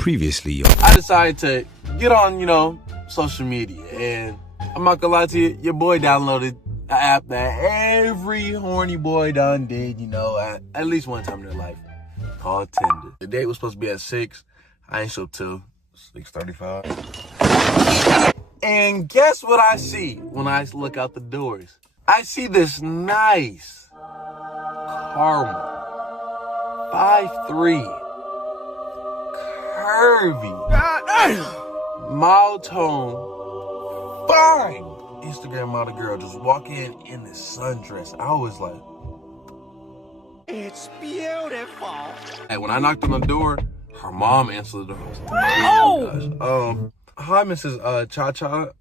Previously, I decided to get on, social media. And I'm not gonna lie to you, your boy downloaded an app that every horny boy done did, at least one time in their life, called Tinder. The date was supposed to be at 6. I ain't show till 6:35. And guess what I see when I look out the doors? I see this nice, caramel, 5'3", curvy, mild tone, fine Instagram model girl just walk in this sundress. I was like, it's beautiful. and when I knocked on the door, her mom answered the door. I was like, oh my gosh. Hi, Mrs. Cha-Cha.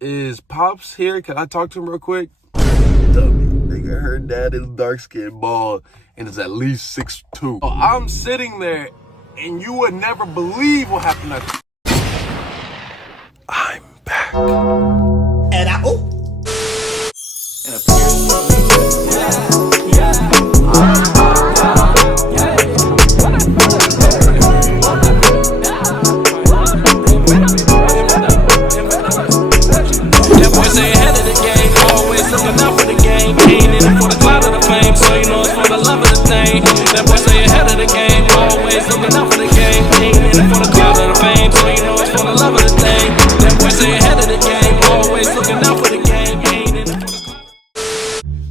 Is Pops here? Can I talk to him real quick? Dummy. Nigga, her dad is dark-skinned, bald, and is at least 6'2". So I'm sitting there, and you would never believe what happened next. I'm back. And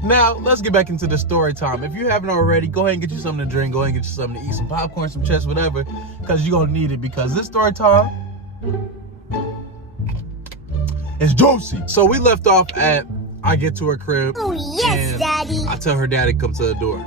Now, let's get back into the story time. If you haven't already, go ahead and get you something to drink. Go ahead and get you something to eat, some popcorn, some chips, whatever, because you're going to need it, because this story time is juicy. So we left off at, I get to her crib. Oh, yes, Daddy. I tell her daddy to come to the door.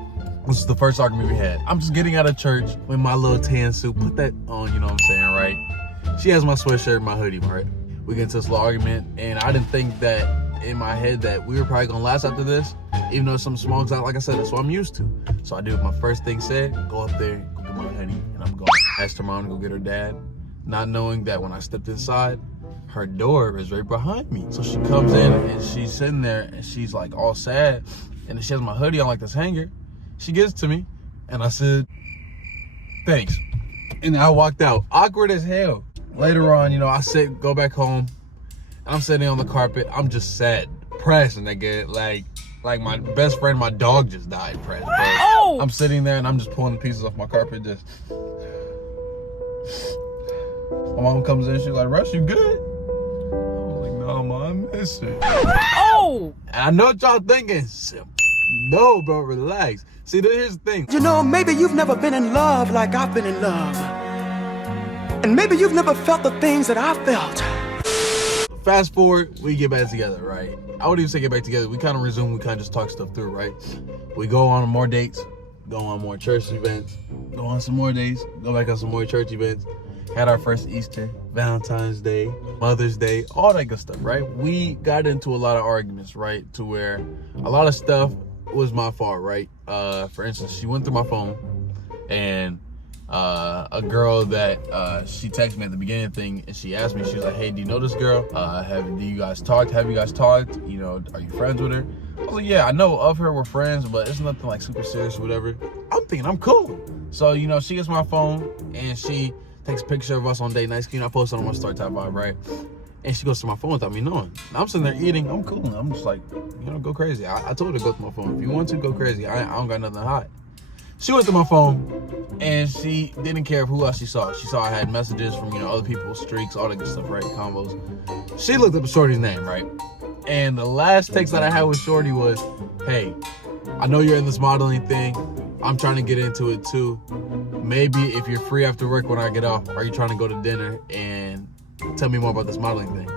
This is the first argument we had. I'm just getting out of church with my little tan suit. Put that on, you know what I'm saying, right? She has my sweatshirt and my hoodie, right? We get into this little argument, and I didn't think that in my head that we were probably gonna last after this, even though some smokes out, like I said, that's what I'm used to. So I do what my first thing said, go up there, go get my hoodie, and I'm going. Asked her mom to go get her dad, not knowing that when I stepped inside, her door is right behind me. So she comes in and she's sitting there and she's like all sad, and she has my hoodie on like this hanger. She gives it to me, and I said, thanks. And I walked out, awkward as hell. Later on, I go back home, and I'm sitting on the carpet. I'm just sad, depressed, nigga. Like my best friend, my dog just died, depressed, bro. Oh! I'm sitting there and I'm just pulling the pieces off my carpet, just. My mom comes in, she's like, Russ, you good? I was like, no, Mom, I miss it. Oh! And I know what y'all thinking. No, bro, relax. See, here's the thing. Maybe you've never been in love like I've been in love. And maybe you've never felt the things that I felt. Fast forward, we get back together, right? I wouldn't even say get back together. We kind of resume, we kind of just talk stuff through, right? We go on more dates, go on more church events, go on some more dates, go back on some more church events. Had our first Easter, Valentine's Day, Mother's Day, all that good stuff, right? We got into a lot of arguments, right? To where a lot of stuff was my fault, right? For instance, she went through my phone, and a girl that she texted me at the beginning of the thing, and she asked me, she was like, hey, do you know this girl? Have you guys talked? Are you friends with her? I was like, yeah, I know of her, we're friends, but it's nothing like super serious or whatever. I'm thinking I'm cool. So, she gets my phone, and she takes a picture of us on date night. I posted on my Storytime vibe, right? And she goes to my phone without me knowing. I'm sitting there eating, I'm cool. I'm just like, go crazy. I told her to go to my phone. If you want to, go crazy. I don't got nothing to hide. She went to my phone, and she didn't care who else she saw. She saw I had messages from, other people's streaks, all that good stuff, right? Combos. She looked up Shorty's name, right? And the last text that I had with Shorty was, hey, I know you're in this modeling thing. I'm trying to get into it too. Maybe if you're free after work when I get off, are you trying to go to dinner and tell me more about this modeling thing?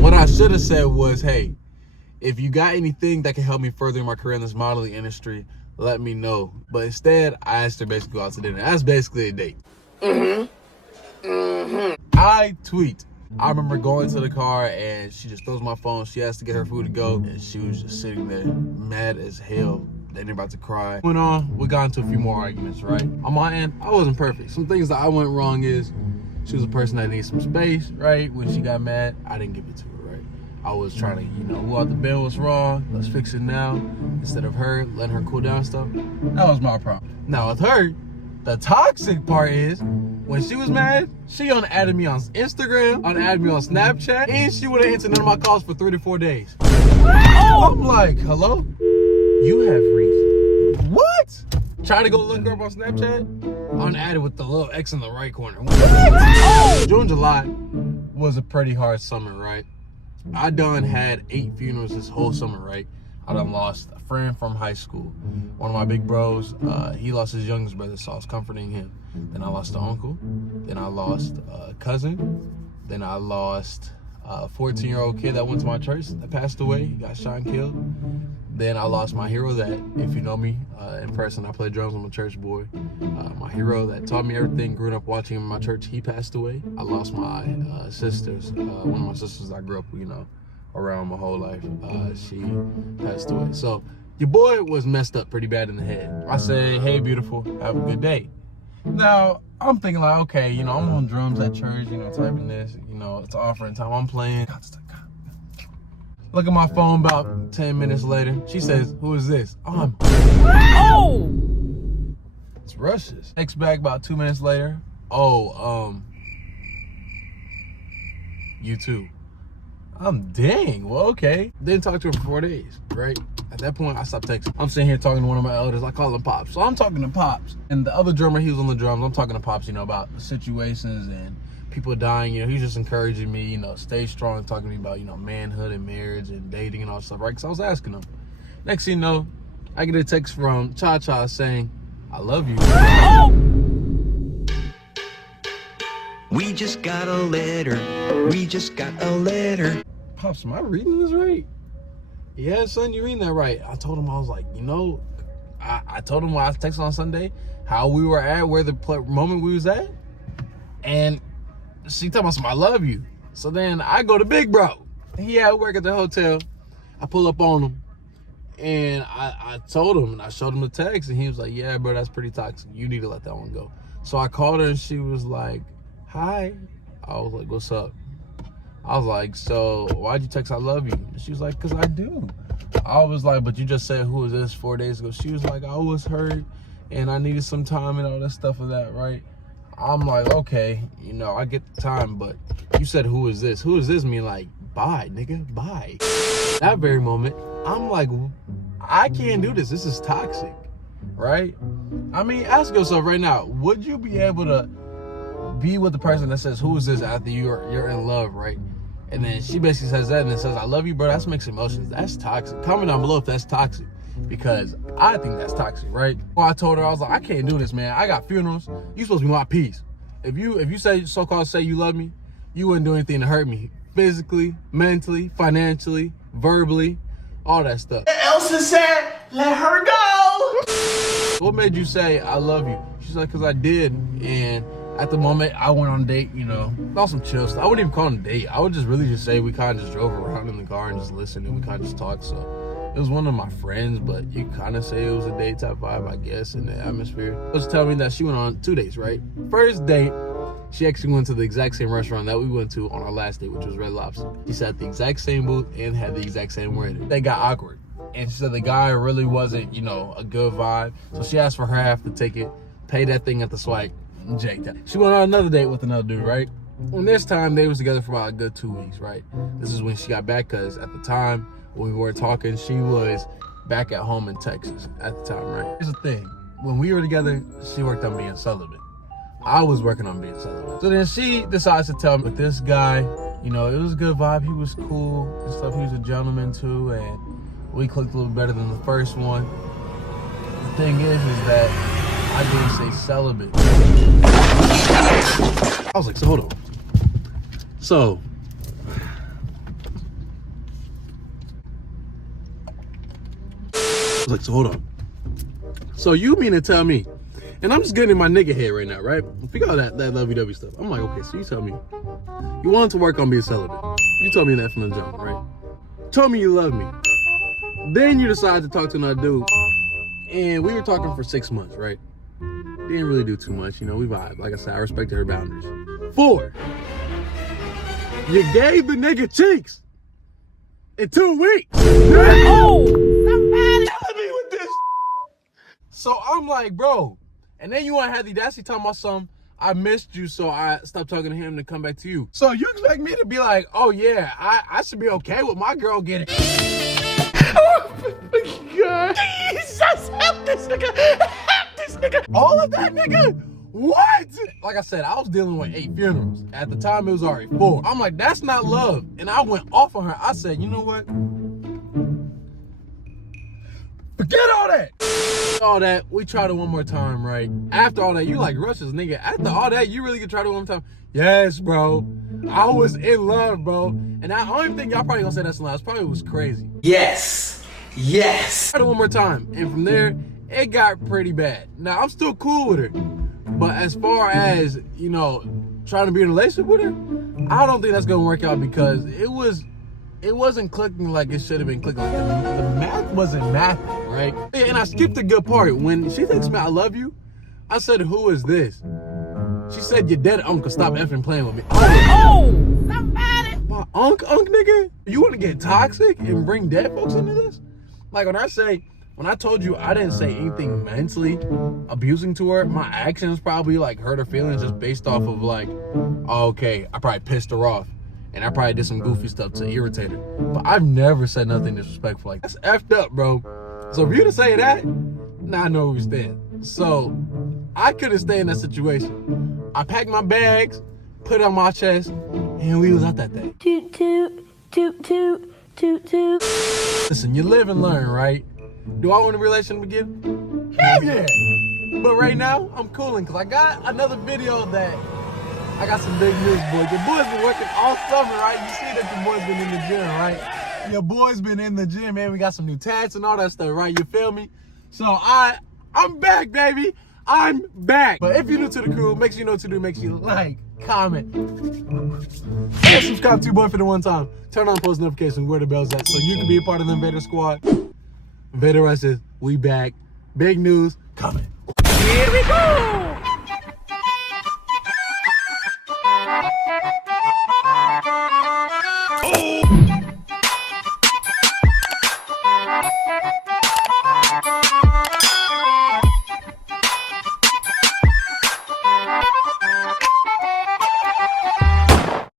What I should have said was, hey, if you got anything that can help me further my career in this modeling industry, let me know. But instead, I asked her basically to go out to dinner. That's basically a date. I tweet. I remember going to the car, and she just throws my phone. She has to get her food to go, and she was just sitting there mad as hell. Then they're about to cry. Went on, we got into a few more arguments, right? On my end, I wasn't perfect. Some things that I went wrong is, she was a person that needs some space, right? When she got mad, I didn't give it to her, right? I was trying to, who out the bed was wrong, let's fix it now, instead of her letting her cool down stuff. That was my problem. Now with her, The toxic part is, when she was mad, she unadded me on Instagram, unadded me on Snapchat, and she wouldn't answer none of my calls for 3 to 4 days. I'm like, hello? You have reached. What? Try to go look her up on Snapchat, unadded with the little X in the right corner. What? Oh! June, July was a pretty hard summer, right? I done had 8 funerals this whole summer, right? I done lost a friend from high school. One of my big bros, he lost his youngest brother, so I was comforting him. Then I lost an uncle. Then I lost a cousin. Then I lost a 14-year-old kid that went to my church that passed away. He got shot and killed. Then I lost my hero that, if you know me in person, I play drums. I'm a church boy. My hero that taught me everything, grew up watching him in my church, he passed away. I lost my sisters. One of my sisters I grew up, around my whole life. She passed away. So your boy was messed up pretty bad in the head. I say, hey, beautiful, have a good day. Now, I'm thinking like, okay, I'm on drums at church, typing this, it's offering time. I'm playing. Look at my phone about 10 minutes later. She says, who is this? Oh! It's Russia's. Next back about 2 minutes later. You too. Dang, well, okay. Didn't talk to her for 4 days, right? At that point, I stopped texting. I'm sitting here talking to one of my elders. I call him Pops. So I'm talking to Pops. And the other drummer, he was on the drums. I'm talking to Pops, about the situations and people dying. He's just encouraging me, stay strong, talking to me about, manhood and marriage and dating and all that stuff, right? Because I was asking him. Next thing you know, I get a text from Cha-Cha saying, I love you. We just got a letter. We just got a letter. Pops, am I reading this right? Yeah, son, you reading that right. I told him, I was like, I told him when I texted on Sunday how we were at, where the moment we was at. And she told us, I love you. So then I go to Big Bro. He had work at the hotel. I pull up on him. And I told him, and I showed him the text. And he was like, yeah, bro, that's pretty toxic. You need to let that one go. So I called her and she was like, hi. I was like, what's up? I was like, so why'd you text I love you? And she was like, because I do. I was like, but you just said who is this 4 days ago? She was like, I was hurt and I needed some time and all that stuff of that, right? I'm like, okay, I get the time, but you said who is this? Who is this mean like, bye, nigga, bye. That very moment, I'm like, I can't do this. This is toxic, right? I mean, ask yourself right now, would you be able to be with the person that says, who is this, after you're in love, right? And then she basically says that and then says, I love you, bro. That's mixed emotions. That's toxic. Comment down below if that's toxic, because I think that's toxic, right? Well, I told her, I was like, I can't do this, man. I got funerals. You supposed to be my peace. If you say so-called say you love me, you wouldn't do anything to hurt me. Physically, mentally, financially, verbally, all that stuff. Elsa said, let her go. What made you say I love you? She's like, because I did. And at the moment, I went on a date, on some chill stuff. I wouldn't even call it a date. I would just really just say we kind of just drove around in the car and just listened and we kind of just talked. So it was one of my friends, but you kind of say it was a date type vibe, I guess, in the atmosphere. It was telling me that she went on 2 dates, right? First date, she actually went to the exact same restaurant that we went to on our last date, which was Red Lobster. She sat at the exact same booth and had the exact same waiter. They got awkward. And she said the guy really wasn't, a good vibe. So she asked for her half the ticket, paid that thing at the swipe. Jake. She went on another date with another dude, right? And this time they was together for about a good 2 weeks, right? This is when she got back, because at the time when we were talking, she was back at home in Texas at the time, right? Here's the thing. When we were together, she worked on being celibate. I was working on being celibate. So then she decides to tell me, with this guy, it was a good vibe. He was cool and stuff. He was a gentleman too, and we clicked a little better than the first one. The thing is that I didn't say celibate. I was like, so hold on. So, I was like, so hold on. So you mean to tell me, and I'm just getting in my nigga head right now, right? Figure out that lovey-dovey stuff. I'm like, okay, so you tell me, you wanted to work on being celibate. You told me that from the jump, right? Told me you love me. Then you decide to talk to another dude, and we were talking for 6 months, right? Didn't really do too much, we vibed. Like I said, I respected her boundaries. 4, you gave the nigga cheeks in 2 weeks. Oh! Somebody help me with this. So I'm like, bro, And then you want to have the audacity talking about something. I missed you, so I stopped talking to him to come back to you. So you expect me to be like, oh yeah, I should be okay with my girl getting. Oh my God. Jesus, help this nigga. Help this nigga. All of that, nigga? What? Like I said, I was dealing with 8 funerals. At the time, it was already 4. I'm like, that's not love. And I went off on her. I said, you know what? Forget all that. All that, we tried it one more time, right? After all that, you like rushes, nigga. After all that, you really could try it one more time. Yes, bro. I was in love, bro. And I don't even think y'all probably gonna say that's last. Probably was crazy. Yes. Yes. Tried it one more time. And from there, it got pretty bad. Now, I'm still cool with her. But as far as, you know, trying to be in a relationship with her, I don't think that's gonna work out because it wasn't clicking like it should have been clicking. Like the math wasn't mathing, right? And I skipped the good part. When she texted me, I love you, I said, who is this? She said, your dead uncle, stop effing playing with me. Oh, somebody. My unc, nigga? You want to get toxic and bring dead folks into this? Like when I told you I didn't say anything mentally abusing to her, my actions probably like hurt her feelings just based off of like, oh, okay, I probably pissed her off. And I probably did some goofy stuff to irritate her. But I've never said nothing disrespectful. Like, that's effed up, bro. So for you to say that, now I know where we stand. So I couldn't stay in that situation. I packed my bags, put it on my chest, and we was out that day. Toot toot, toot toot, toot toot. Listen, you live and learn, right? Do I want a relationship again? Hell yeah! But right now, I'm cooling because I got another video that I got some big news, boys. Your boy's been working all summer, right? You see that your boy's been in the gym, right? Your boy's been in the gym, man. We got some new tats and all that stuff, right? You feel me? So I'm back, baby. I'm back. But if you're new to the crew, make sure you know what to do. Make sure you like, comment, and subscribe to your boy for the one time. Turn on post notifications where the bell's at so you can be a part of the Invader Squad. Invader Rice says, we back. Big news coming. Here we go.